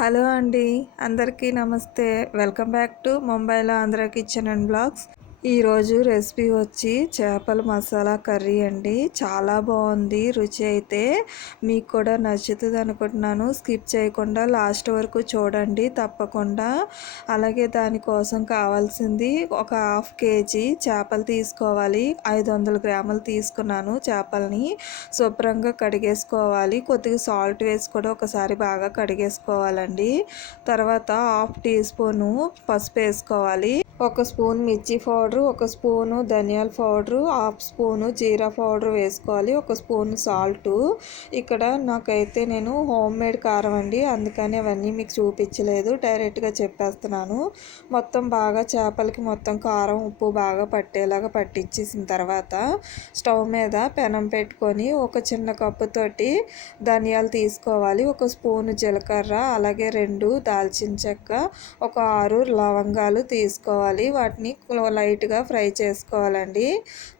Hello అండి, అందరికీ నమస్తే. వెల్కమ్ బ్యాక్ టు ముంబైలో ఆంధ్ర కిచెన్ అండ్ బ్లాగ్స్. ఈరోజు రెసిపీ వచ్చి చేపల మసాలా కర్రీ అండి. చాలా బాగుంది. రుచి అయితే మీకు కూడా నచ్చుతుంది అనుకుంటున్నాను. స్కిప్ చేయకుండా లాస్ట్ వరకు చూడండి తప్పకుండా. అలాగే దానికోసం కావాల్సింది ఒక 1/2 కేజీ చేపలు తీసుకోవాలి. 500 గ్రాములు తీసుకున్నాను. చేపల్ని శుభ్రంగా కడిగేసుకోవాలి. కొద్దిగా సాల్ట్ వేసి కూడా ఒకసారి బాగా కడిగేసుకోవాలండి. తర్వాత 1/2 టీ స్పూను పసుపు వేసుకోవాలి. 1 స్పూన్ మిర్చి పౌడరు, 1 స్పూను ధనియాల పౌడరు, 1/2 స్పూను జీరా పౌడర్ వేసుకోవాలి. 1 స్పూన్ సాల్టు. ఇక్కడ నాకైతే నేను హోమ్ మేడ్ కారం అండి, అందుకని అవన్నీ మీకు చూపించలేదు, డైరెక్ట్గా చెప్పేస్తున్నాను. మొత్తం బాగా చేపలకి మొత్తం కారం ఉప్పు బాగా పట్టేలాగా పట్టించేసిన తర్వాత స్టవ్ మీద పెనం పెట్టుకొని ఒక చిన్న కప్పుతోటి ధనియాలు తీసుకోవాలి. 1 స్పూను జీలకర్ర, అలాగే 2 దాల్చిన చెక్క, ఒక 6 లవంగాలు తీసుకోవాలి. వాటిని లైట్గా ఫ్రై చేసుకోవాలండి.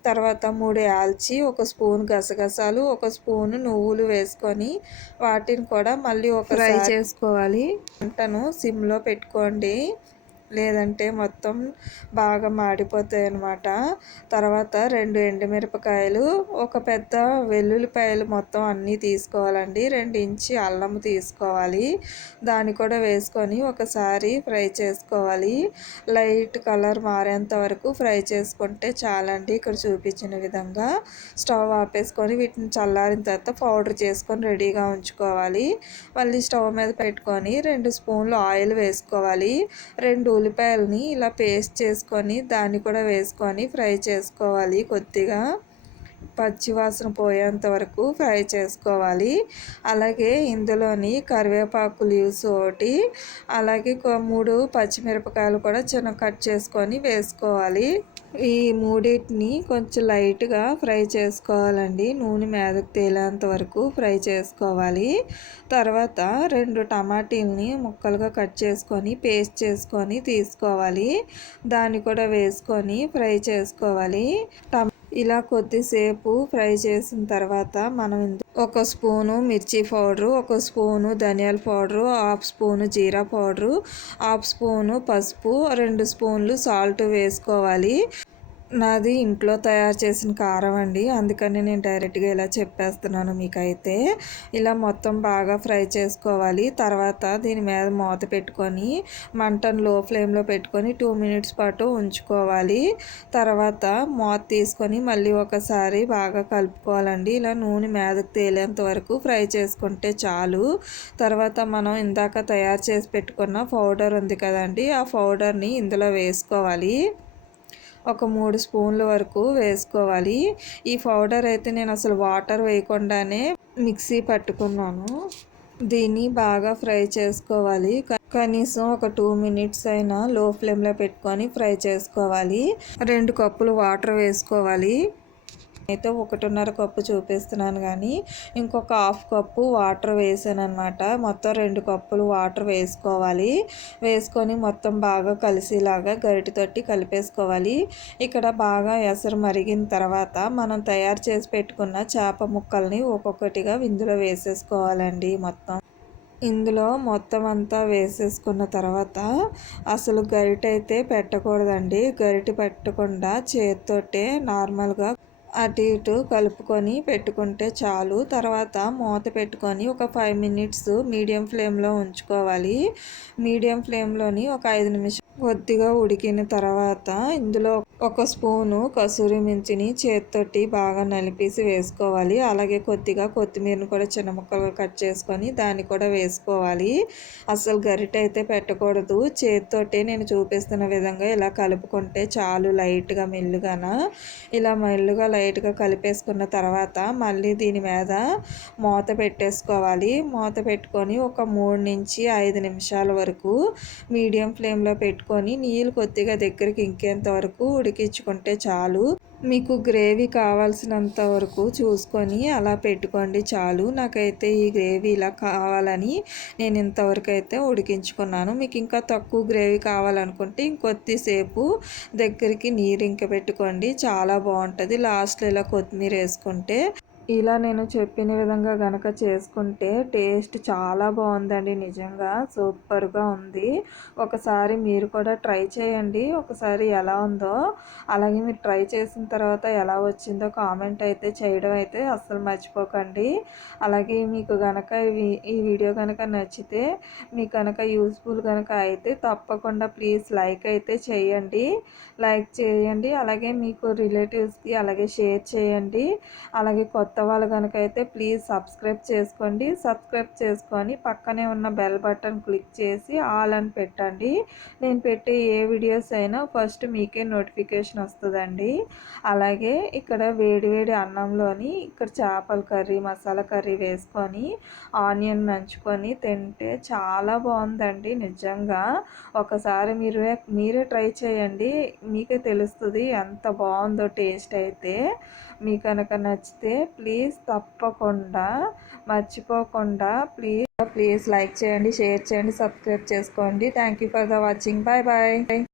తర్వాత 3 యాల్చి, 1 స్పూన్ గసగసాలు, 1 స్పూన్ నువ్వులు వేసుకొని వాటిని కూడా మళ్ళీ ఫ్రై చేసుకోవాలి. మంటను సిమ్లో పెట్టుకోండి, లేదంటే మొత్తం బాగా మాడిపోతాయి అన్నమాట. తర్వాత 2 ఎండుమిరపకాయలు, ఒక పెద్ద వెల్లుల్లిపాయలు మొత్తం అన్నీ తీసుకోవాలండి. 2 ఇంచి అల్లం తీసుకోవాలి. దాన్ని కూడా వేసుకొని ఒకసారి ఫ్రై చేసుకోవాలి. లైట్ కలర్ మారేంత వరకు ఫ్రై చేసుకుంటే చాలండి. ఇక్కడ చూపించిన విధంగా స్టవ్ ఆపేసుకొని వీటిని చల్లారిన తర్వాత పౌడర్ చేసుకొని రెడీగా ఉంచుకోవాలి. మళ్ళీ స్టవ్ మీద పెట్టుకొని 2 స్పూన్లు ఆయిల్ వేసుకోవాలి. 2 ఉల్లిపాయలని ఇలా పేస్ట్ చేసుకొని దాన్ని కూడా వేసుకొని ఫ్రై చేసుకోవాలి. కొద్దిగా పచ్చివాసన పోయేంత వరకు ఫ్రై చేసుకోవాలి. అలాగే ఇందులోని కరివేపాకు లీవ్స్ ఒకటి, అలాగే 3 పచ్చిమిరపకాయలు కూడా చిన్న కట్ చేసుకొని వేసుకోవాలి. ఈ మూడింటిని కొంచెం లైట్గా ఫ్రై చేసుకోవాలండి. నూనె మీదకు తేలేంత వరకు ఫ్రై చేసుకోవాలి. తర్వాత 2 టమాటీలని ముక్కలుగా కట్ చేసుకొని పేస్ట్ చేసుకొని తీసుకోవాలి. దాన్ని కూడా వేసుకొని ఫ్రై చేసుకోవాలి. ఇలా కొద్దిసేపు ఫ్రై చేసిన తర్వాత మనం 1 స్పూను మిర్చి పౌడరు, 1 స్పూను ధనియాల పౌడరు, 1/2 స్పూను జీరా పౌడరు, 1/2 స్పూను పసుపు, 2 స్పూన్లు సాల్ట్ వేసుకోవాలి. నాది ఇంట్లో తయారు చేసిన కారం అండి, అందుకని నేను డైరెక్ట్గా ఇలా చెప్పేస్తున్నాను మీకైతే. ఇలా మొత్తం బాగా ఫ్రై చేసుకోవాలి. తర్వాత దీని మీద మూత పెట్టుకొని మంటను లో ఫ్లేమ్లో పెట్టుకొని 2 మినిట్స్ పాటు ఉంచుకోవాలి. తర్వాత మూత తీసుకొని మళ్ళీ ఒకసారి బాగా కలుపుకోవాలండి. ఇలా నూనె మీదకు తేలేంత వరకు ఫ్రై చేసుకుంటే చాలు. తర్వాత మనం ఇందాక తయారు చేసి పెట్టుకున్న పౌడర్ ఉంది కదండి, ఆ పౌడర్ని ఇందులో వేసుకోవాలి. ఒక 3 స్పూన్ల వరకు వేసుకోవాలి. ఈ పౌడర్ అయితే నేను అసలు వాటర్ వేయకుండానే మిక్సీ పట్టుకున్నాను. దీన్ని బాగా ఫ్రై చేసుకోవాలి. కనీసం ఒక 2 మినిట్స్ అయినా లో ఫ్లేమ్లో పెట్టుకొని ఫ్రై చేసుకోవాలి. 2 కప్పులు వాటర్ వేసుకోవాలి. అయితే 1.5 కప్పు చూపిస్తున్నాను, కానీ ఇంకొక 1/2 కప్పు వాటర్ వేసాను అనమాట. మొత్తం 2 కప్పులు వాటర్ వేసుకోవాలి. వేసుకొని మొత్తం బాగా కలిసేలాగా గరిటెతోటి కలిపేసుకోవాలి. ఇక్కడ బాగా ఎసరు మరిగిన తర్వాత మనం తయారు చేసి పెట్టుకున్న చేప ముక్కల్ని ఒక్కొక్కటిగా ఇందులో వేసేసుకోవాలండి. ఇందులో మొత్తం అంతా వేసేసుకున్న తర్వాత అసలు గరిటె అయితే పెట్టకూడదండి. గరిటె పెట్టకుండా చేతితోటే నార్మల్గా అటు ఇటు కలుపుకొని పెట్టుకుంటే చాలు. తర్వాత మూత పెట్టుకొని ఒక 5 మినిట్స్ మీడియం ఫ్లేమ్లో ఉంచుకోవాలి. మీడియం ఫ్లేమ్లోని ఒక 5 నిమిషాలు కొద్దిగా ఉడికిన తర్వాత ఇందులో 1 స్పూను కసూరి మెంతిని చేతితోటి బాగా నలిపేసి వేసుకోవాలి. అలాగే కొద్దిగా కొత్తిమీరని కూడా చిన్న ముక్కలుగా కట్ చేసుకొని దాన్ని కూడా వేసుకోవాలి. అసలు గరిటె అయితే పెట్టకూడదు. చేతితోటి నేను చూపిస్తున్న విధంగా ఇలా కలుపుకుంటే చాలు. లైట్గా మెల్లుగాన ఇలా మెల్లుగా లైట్గా కలిపేసుకున్న తర్వాత మళ్ళీ దీని మీద మూత పెట్టేసుకోవాలి. మూత పెట్టుకొని ఒక 3 నుంచి 5 నిమిషాల వరకు మీడియం ఫ్లేమ్లో పెట్టుకొని నీళ్ళు కొద్దిగా దగ్గరికి ఇంకేంత వరకు ఉడికించుకుంటే చాలు. మీకు గ్రేవీ కావాల్సినంత వరకు చూసుకొని అలా పెట్టుకోండి చాలు. నాకైతే ఈ గ్రేవీ ఇలా కావాలని నేను ఇంతవరకు అయితే ఉడికించుకున్నాను. మీకు ఇంకా తక్కువ గ్రేవీ కావాలనుకుంటే ఇంకొద్దిసేపు దగ్గరికి నీరు ఇంక పెట్టుకోండి, చాలా బాగుంటుంది. లాస్ట్లో ఇలా కొత్తిమీర వేసుకుంటే ఇలా నేను చెప్పిన విధంగా గనక చేసుకుంటే టేస్ట్ చాలా బాగుందండి. నిజంగా సూపర్గా ఉంది. ఒకసారి మీరు కూడా ట్రై చేయండి. ఒకసారి ఎలా ఉందో, అలాగే మీరు ట్రై చేసిన తర్వాత ఎలా వచ్చిందో కామెంట్ అయితే చేయడం అయితే అస్సలు మర్చిపోకండి. అలాగే మీకు గనక ఈ వీడియో కనుక నచ్చితే, మీకు కనుక యూస్ఫుల్ కనుక అయితే తప్పకుండా ప్లీజ్ లైక్ అయితే చేయండి. లైక్ చేయండి. అలాగే మీకు రిలేటివ్స్కి అలాగే షేర్ చేయండి. అలాగే కొత్త వాళ్ళు కనుక అయితే ప్లీజ్ సబ్స్క్రైబ్ చేసుకోండి. సబ్స్క్రైబ్ చేసుకొని పక్కనే ఉన్న బెల్ బటన్ క్లిక్ చేసి ఆల్ అని పెట్టండి. నేను పెట్టే ఏ వీడియోస్ అయినా ఫస్ట్ మీకే నోటిఫికేషన్ వస్తుందండి. అలాగే ఇక్కడ వేడివేడి అన్నంలోని ఇక్కడ చేపల కర్రీ, మసాలా కర్రీ వేసుకొని ఆనియన్ నంచుకొని తింటే చాలా బాగుందండి. నిజంగా ఒకసారి మీరే ట్రై చేయండి. మీకే తెలుస్తుంది ఎంత బాగుందో టేస్ట్ అయితే. మీకు కనుక నచ్చితే ప్లీజ్ తప్పకుండా మర్చిపోకుండా ప్లీజ్ లైక్ చేయండి, షేర్ చేయండి, సబ్స్క్రైబ్ చేసుకోండి. Thank you for the watching. Bye bye.